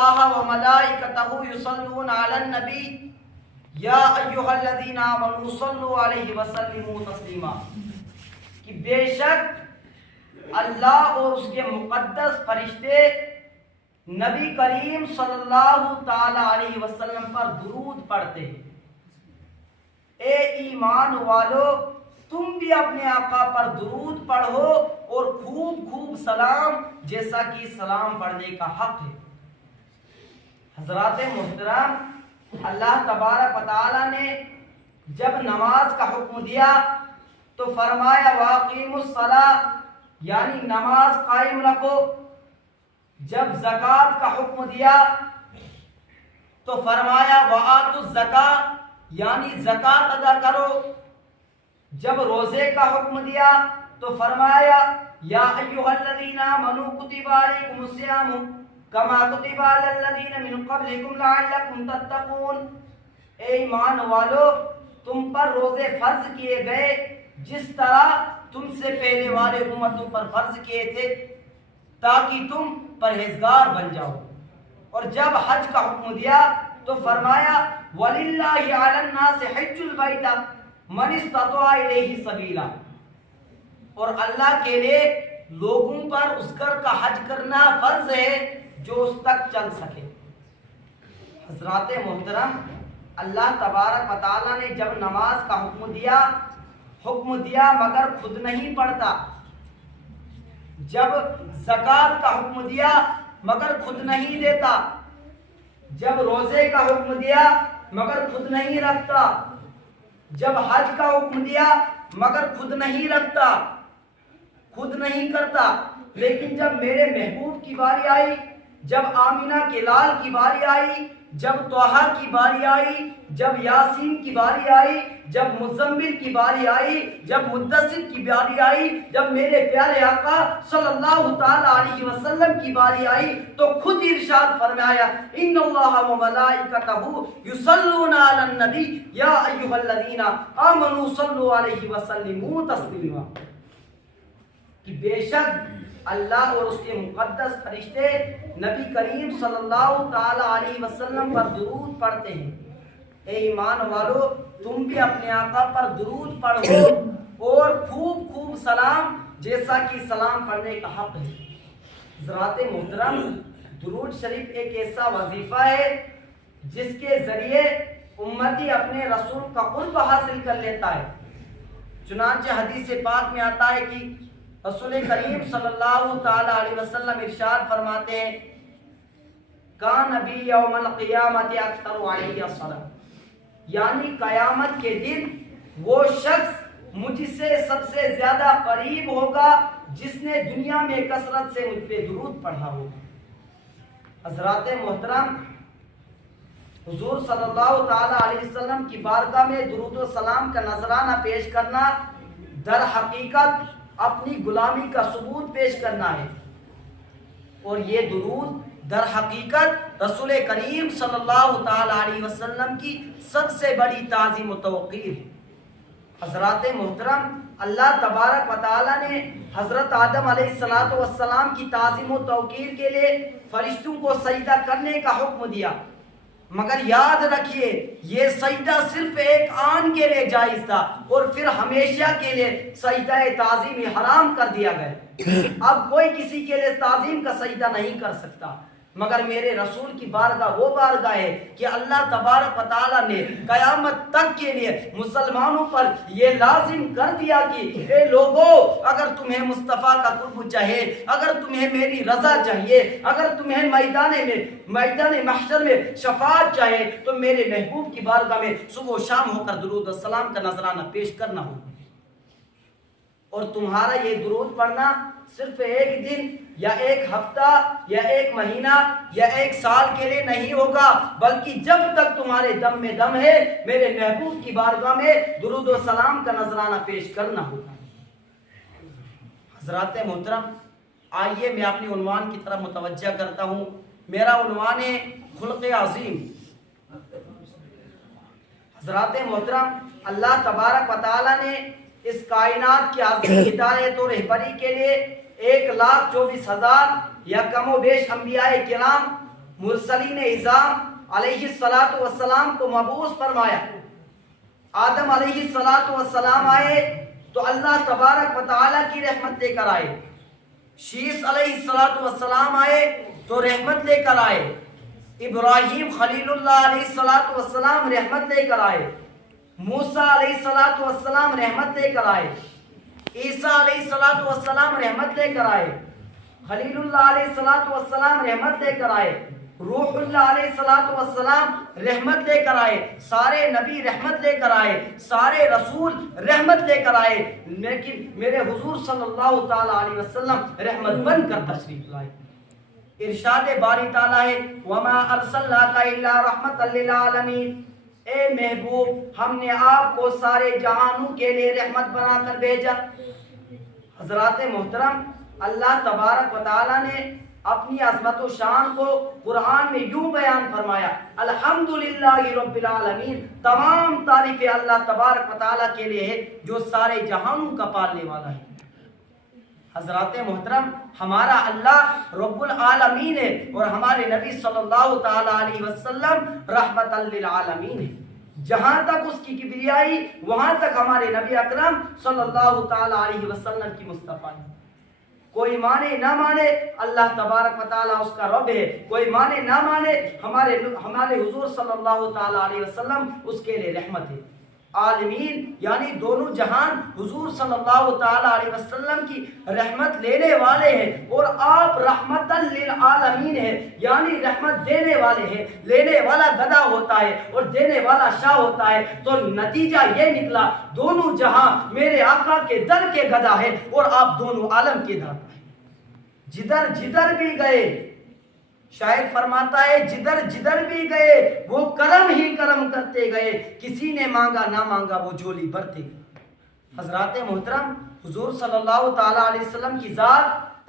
اللہ و ملائکتہ یصلون علی النبی یا ایھا الذین آمنوا صلوا علیہ وسلموا تسلیما، کہ بے شک اللہ اور اس کے مقدس فرشتے نبی کریم صلی اللہ تعالی علیہ وسلم پر درود پڑھتے ہیں۔ اے ایمان والو، تم بھی اپنے آقا پر درود پڑھو اور خوب خوب سلام، جیسا کہ سلام پڑھنے کا حق ہے۔ حضرات محترم، اللہ تبارک و تعالی نے جب نماز کا حکم دیا تو فرمایا وَأَقِیمُوا الصَّلَاةَ، یعنی نماز قائم رکھو۔ جب زکوٰۃ کا حکم دیا تو فرمایا وَآتُوا الزَّکَاةَ، یعنی زکوٰۃ ادا کرو۔ جب روزے کا حکم دیا تو فرمایا یا ایھا الذین آمنوا کتب علیکم الصیام کما کتب علی الذین من قبلکم لعلکم تتقون، اے ایمان والو، تم پر روزے فرض کیے گئے جس طرح تم سے پہلے والے امتوں پر فرض کیے تھے، تاکہ تم پرہیزگار بن جاؤ۔ اور جب حج کا حکم دیا تو فرمایا وَلِلَّهِ عَلَى النَّاسِ حِجُّ الْبَيْتِ مَنِ اسْتَطَاعَ إِلَيْهِ سَبِيلًا، اور اللہ کے لیے لوگوں پر اس گھر کا حج کرنا فرض ہے جو اس تک چل سکے۔ حضرات محترم، اللہ تبارک و تعالیٰ نے جب نماز کا حکم دیا مگر خود نہیں پڑھتا، جب زکوٰۃ کا حکم دیا مگر خود نہیں دیتا، جب روزے کا حکم دیا مگر خود نہیں رکھتا، جب حج کا حکم دیا مگر خود نہیں رکھتا، خود نہیں کرتا، لیکن جب میرے محبوب کی باری آئی، جب آمینہ کے لال کی باری آئی، جب طٰہٰ کی باری آئی، جب یاسین کی باری آئی، جب مزمل کی باری آئی، جب مدثر کی باری آئی، جب میرے پیارے آقا صلی اللہ تعالی علیہ وسلم کی باری آئی تو خود ارشاد فرمایا ان اللہ و ملائکتہ یصلون علی النبی یا ایھا الذین آمنوا صلوا علیہ وسلموا تسلیما، کہ بے شک اللہ اور اس کے مقدس فرشتے نبی کریم صلی اللہ تعالی علیہ وسلم پر درود پڑھتے ہیں۔ اے ایمان والو، تم بھی اپنے آقا پر درود پڑھو اور خوب خوب سلام، جیسا کہ سلام پڑھنے کا حق ہے۔ حضرات محترم، درود شریف ایک ایسا وظیفہ ہے جس کے ذریعے امتی اپنے رسول کا قرب حاصل کر لیتا ہے۔ چنانچہ حدیث پاک میں آتا ہے کہ رسول کریم صلی اللہ تعالی علیہ وسلم ارشاد فرماتے ہیں کان نبی یوم القیامت اکثر علیہ الصلاۃ، یعنی قیامت کے دن وہ شخص مجھ سے سب سے زیادہ قریب ہوگا جس نے دنیا میں کثرت سے مجھ پہ درود پڑھا ہوگا۔ حضرات محترم، حضور صلی اللہ تعالی علیہ وسلم کی بارگاہ میں درود و سلام کا نذرانہ پیش کرنا در حقیقت اپنی غلامی کا ثبوت پیش کرنا ہے، اور یہ درود در حقیقت رسول کریم صلی اللہ تعالی علیہ وسلم کی سب سے بڑی تعظیم و توقیر ہے۔ حضرات محترم، اللہ تبارک و تعالی نے حضرت آدم علیہ السلام کی تعظیم و توقیر کے لیے فرشتوں کو سجدہ کرنے کا حکم دیا، مگر یاد رکھیے یہ سجدہ صرف ایک آن کے لیے جائز تھا اور پھر ہمیشہ کے لیے سجدہ تعظیم حرام کر دیا گیا۔ اب کوئی کسی کے لیے تعظیم کا سجدہ نہیں کر سکتا، مگر میرے رسول کی بارگاہ وہ بارگاہ ہے کہ اللہ تبارک و تعالیٰ نے قیامت تک کے لیے مسلمانوں پر یہ لازم کر دیا کہ اے لوگوں، اگر تمہیں مصطفیٰ کا قرب چاہیے، اگر تمہیں میری رضا چاہیے، اگر تمہیں میدان محشر میں شفاعت چاہیے تو میرے محبوب کی بارگاہ میں صبح و شام ہو کر درود و سلام کا نذرانہ پیش کرنا ہوگا۔ اور تمہارا یہ درود پڑھنا صرف ایک دن یا ایک ہفتہ یا ایک مہینہ یا ایک سال کے لیے نہیں ہوگا، بلکہ جب تک تمہارے دم میں دم ہے میرے محبوب کی بارگاہ میں درود و سلام کا نذرانہ پیش کرنا ہوگا۔ حضرات محترم، آئیے میں اپنی عنوان کی طرف متوجہ کرتا ہوں۔ میرا عنوان ہے خلق عظیم۔ حضرات محترم، اللہ تبارک و تعالی نے اس کائنات کی عظیم ہدایت اور رہبری کے لیے 1,24,000 یا کم و بیش انبیاء کرام مرسلین اعظام علیہ السلام کو مبعوث فرمایا، آدم علیہ السلام آئے تو اللہ تبارک و تعالیٰ کی رحمت لے کر آئے، شیس علیہ السلام آئے تو رحمت لے کر آئے، ابراہیم خلیل اللہ علیہ السلام رحمت لے کر آئے، موسیٰ علیہ السلام رحمت لے کر آئے، عیسیٰ علیہ السلام رحمت لے کر آئے، خلیل اللہ علیہ السلام رحمت لے کر آئے، روح اللہ علیہ السلام رحمت لے کر آئے، سارے نبی رحمت لے کر آئے، سارے رسول رحمت لے کر آئے، لیکن میرے حضور صلی اللہ تعالیٰ علیہ وسلم رحمت بن کر تشریف لائے۔ ارشاد باری تعالیٰ ہے وَمَا أَرْسَلْنَاكَ إِلَّا رَحْمَةً لِّلْعَالَمِينَ، اے محبوب ہم نے آپ کو سارے جہانوں کے لیے رحمت بنا کر بھیجا۔ حضرات محترم، اللہ تبارک و تعالیٰ نے اپنی عظمت و شان کو قرآن میں یوں بیان فرمایا، الحمدللہ رب العالمین، تمام تعریفیں اللہ تبارک و تعالیٰ کے لیے ہے جو سارے جہانوں کا پالنے والا ہے۔ حضرات محترم، ہمارا اللہ رب العالمین ہے اور ہمارے نبی صلی اللہ تعالیٰ علیہ وسلم رحمت للعالمین ہے۔ جہاں تک اس کی کبریائی وہاں تک ہمارے نبی اکرم صلی اللہ تعالیٰ علیہ وسلم کی مصطفیٰ ہے۔ کوئی مانے نہ مانے اللہ تبارک و تعالیٰ اس کا رب ہے، کوئی مانے نہ مانے ہمارے حضور صلی اللہ تعالیٰ علیہ وسلم اس کے لیے رحمت ہے۔ عالمین یعنی دونوں جہان حضور صلی اللہ تعالیٰ علیہ وسلم کی رحمت لینے والے ہیں، اور آپ رحمت للعالمین ہیں یعنی رحمت دینے والے ہیں۔ لینے والا گدا ہوتا ہے اور دینے والا شاہ ہوتا ہے، تو نتیجہ یہ نکلا دونوں جہاں میرے آقا کے در کے گدا ہے اور آپ دونوں عالم کے داتا ہیں۔ جدھر جدھر بھی گئے، شاعر فرماتا ہے جدھر جدھر بھی گئے وہ کرم ہی کرم کرتے گئے، کسی نے مانگا نہ مانگا وہ جھولی بھرتے گئے۔ حضرات محترم، حضور صلی اللہ تعالیٰ علیہ وسلم کی ذات